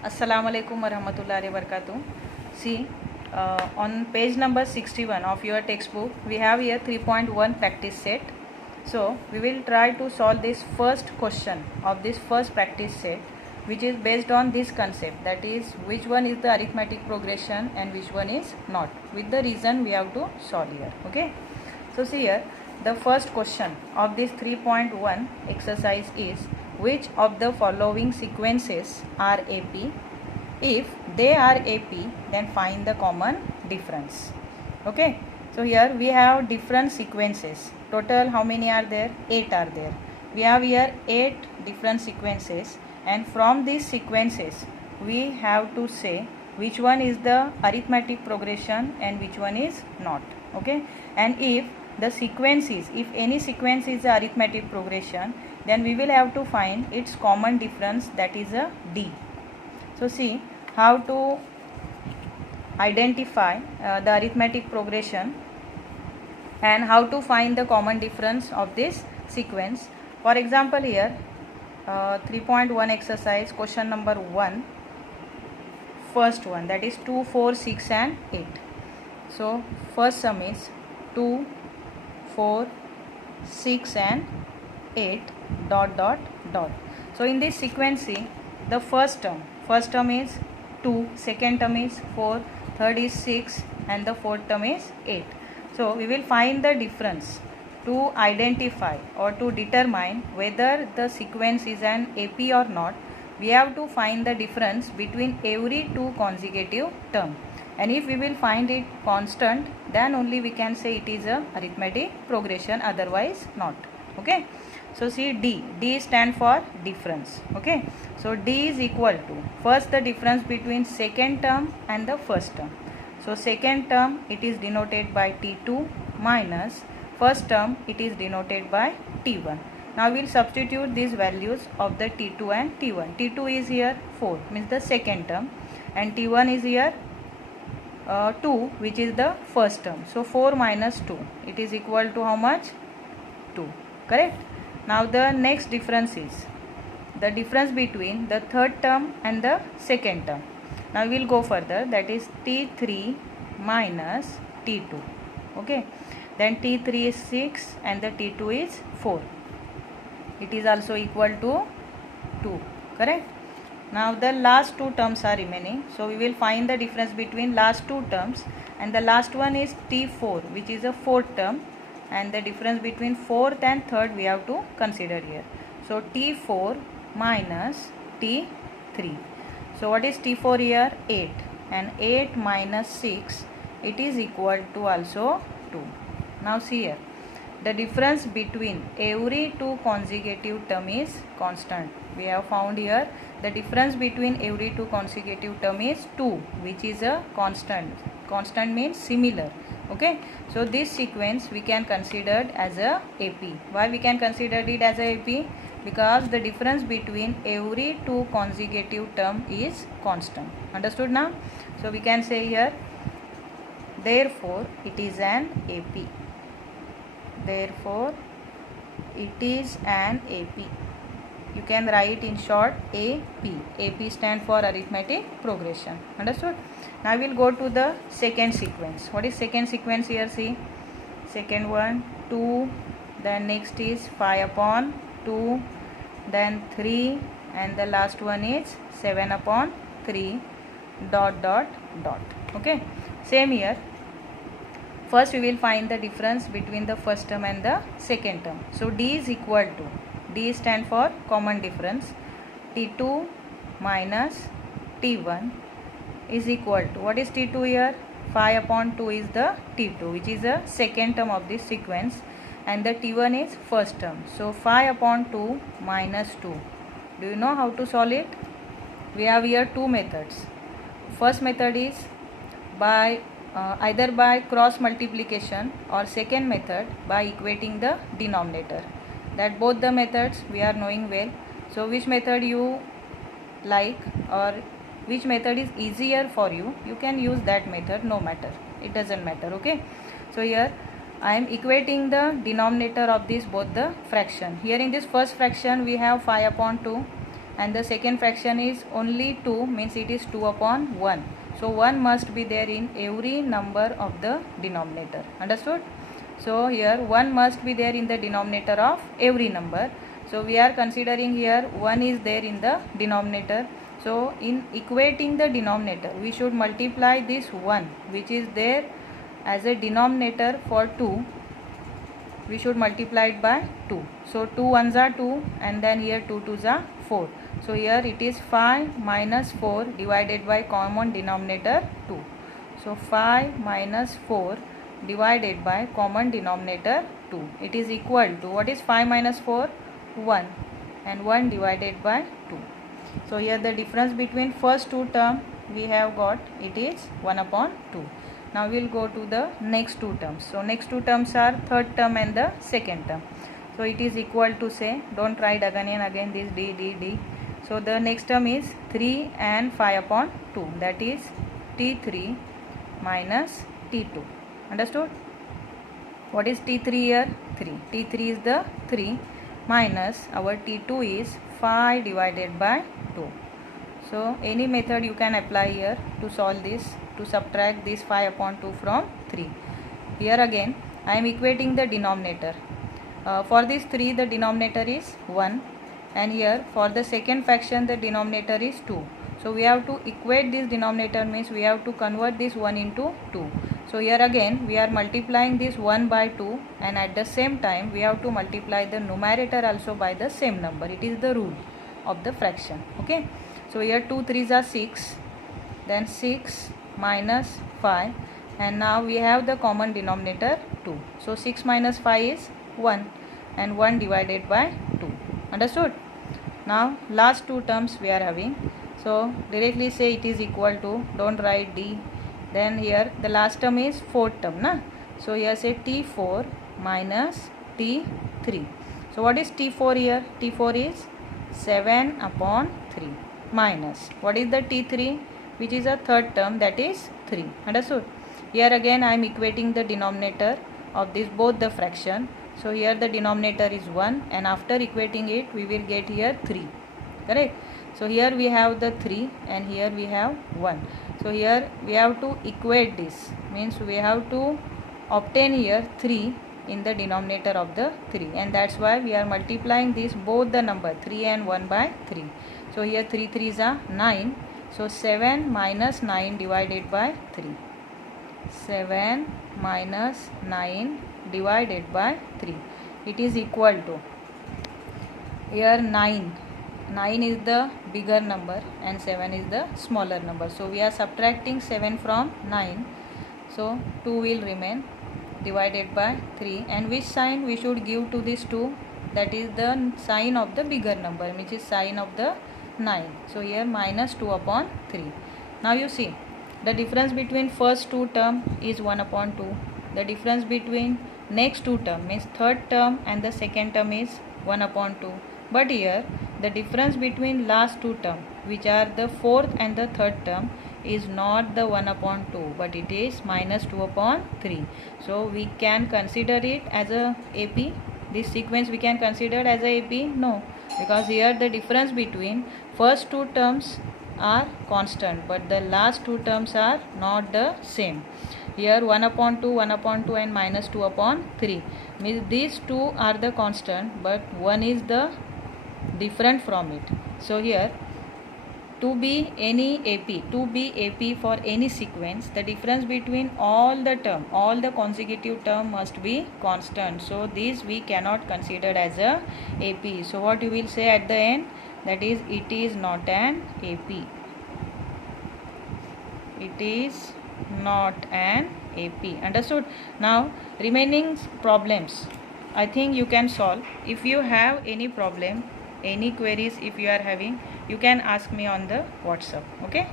Assalamualaikum warahmatullahi wabarakatuh. See, on page number 61 of your textbook, we have here 3.1 practice set. So, we will try to solve this first question of this first practice set, which is based on this concept, that is, which one is the arithmetic progression and which one is not. With the reason we have to solve here. Okay. So, see here, the first question of this 3.1 exercise is, which of the following sequences are AP? If they are AP, then find the common difference. Okay. So here we have different sequences. Total how many are there? 8 are there. We have here 8 different sequences, and from these sequences we have to say which one is the arithmetic progression and which one is not. Okay. And if the sequence is, if any sequence is a arithmetic progression, then we will have to find its common difference, that is a D. So see how to identify the arithmetic progression and how to find the common difference of this sequence. For example, here 3.1 exercise question number 1, first one, that is 2, 4, 6 and 8. So first sum is 2, 4, 6 and 8 dot dot dot. So in this sequence, see, the first term is 2, second term is 4, third is 6 and the fourth term is 8. So we will find the difference to identify or to determine whether the sequence is an AP or not. We have to find the difference between every two consecutive term, and if we will find it constant, then only we can say it is a arithmetic progression, otherwise not. Okay. So see, D stand for difference. Okay. So D is equal to, first the difference between second term and the first term. So second term it is denoted by T2 minus first term it is denoted by T1. Now we will substitute these values of the T2 and T1. T2 is here 4, means the second term, and T1 is here 2, which is the first term. So 4 minus 2, it is equal to how much? 2. Correct. Now the next difference is the difference between the third term and the second term. Now we will go further, that is T3 minus T2. Okay. Then T3 is 6 and the T2 is 4. It is also equal to 2. Correct. Now the last two terms are remaining. So we will find the difference between last two terms, and the last one is T4, which is a fourth term, and the difference between fourth and third we have to consider here. So T4 minus T3. So what is T4 here? 8, and 8 minus 6, it is equal to also 2. Now see here, the difference between every two consecutive term is constant. We have found here the difference between every two consecutive term is 2, which is a constant. Constant means similar. Okay. So this sequence we can consider as a AP. Why we can consider it as a AP? Because the difference between every two consecutive term is constant. Understood now? So we can say here, therefore it is an AP. Therefore it is an AP. You can write in short AP. AP stand for arithmetic progression. Understood? Now we will go to the second sequence. What is second sequence here? See, second one 2, then next is 5 upon 2, then 3, and the last one is 7 upon 3 dot dot dot. Okay. Same here. First we will find the difference between the first term and the second term. So D is equal to, D stand for common difference, T2 minus T1 is equal to, what is T2 here? 5 upon 2 is the T2, which is the second term of this sequence, and the T1 is first term. So 5 upon 2 minus 2. Do you know how to solve it? We have here two methods. First method is by either by cross multiplication, or second method by equating the denominator. That both the methods we are knowing well. So which method you like, or which method is easier for you, you can use that method, no matter, it doesn't matter. Okay. So here I am equating the denominator of this both the fraction. Here in this first fraction we have 5 upon 2, and the second fraction is only 2, means it is 2 upon 1. So 1 must be there in every number of the denominator. Understood? So here 1 must be there in the denominator of every number. So we are considering here 1 is there in the denominator. So in equating the denominator, we should multiply this 1 which is there as a denominator for 2. We should multiply it by 2. So 2 ones are 2 and then here 2 twos are 4. So here it is 5 minus 4 divided by common denominator 2. So 5 minus 4 divided by common denominator 2. It is equal to, what is 5 minus 4? 1, and 1 divided by 2. So here the difference between first two term we have got, it is 1 upon 2. Now we will go to the next two terms. So next two terms are third term and the second term. So it is equal to, say, don't write again and again this d. So the next term is 3 and 5 upon 2, that is t3 minus t2. Understood? What is t3 here? 3. t3 is the 3 minus our t2 is 5 divided by 2. So any method you can apply here to solve this, to subtract this 5 upon 2 from 3. Here again I am equating the denominator. For this 3 the denominator is 1, and here for the second fraction the denominator is 2. So we have to equate this denominator, means we have to convert this 1 into 2. So here again we are multiplying this 1 by 2, and at the same time we have to multiply the numerator also by the same number. It is the rule of the fraction. Okay. So here 2 3s are 6, then 6 minus 5, and now we have the common denominator 2. So 6 minus 5 is 1, and 1 divided by 2. Understood? Now last two terms we are having. So directly say it is equal to, don't write d. Then here the last term is fourth term, na? So here say t4 minus t3. So what is t4 here? t4 is 7 upon 3 minus, what is the t3, which is a third term, that is 3. Understood? Here again I am equating the denominator of this both the fraction. So here the denominator is 1, and after equating it we will get here 3. Correct? So here we have the 3 and here we have 1. So here we have to equate this, means we have to obtain here 3 in the denominator of the 3, and that's why we are multiplying this both the number 3 and 1 by 3. So here 3 3s are 9. So 7 minus 9 divided by 3. 7 minus 9 divided by 3. It is equal to, here 9. 9 is the bigger number and 7 is the smaller number. So we are subtracting 7 from 9. So 2 will remain, divided by 3. And which sign we should give to this 2? That is the sign of the bigger number, which is sign of the 9. So here minus 2 upon 3. Now you see the difference between first two term is 1 upon 2. The difference between next two term, means third term and the second term, is 1 upon 2. But here the difference between last two term, which are the fourth and the third term, is not the 1 upon 2, but it is minus 2 upon 3. So we can consider it as a AP. This sequence we can consider as a AP? No, because here the difference between first two terms are constant, but the last two terms are not the same. Here 1 upon 2, 1 upon 2 and minus 2 upon 3. Means these two are the constant, but one is the different from it. So here to be any AP, to be AP for any sequence, the difference between all the term, all the consecutive term must be constant. So this we cannot consider as a AP. So what you will say at the end? That is, it is not an AP. It is not an AP. Understood? Now remaining problems I think you can solve. If you have any problem, any queries if you are having, you can ask me on the WhatsApp. Okay.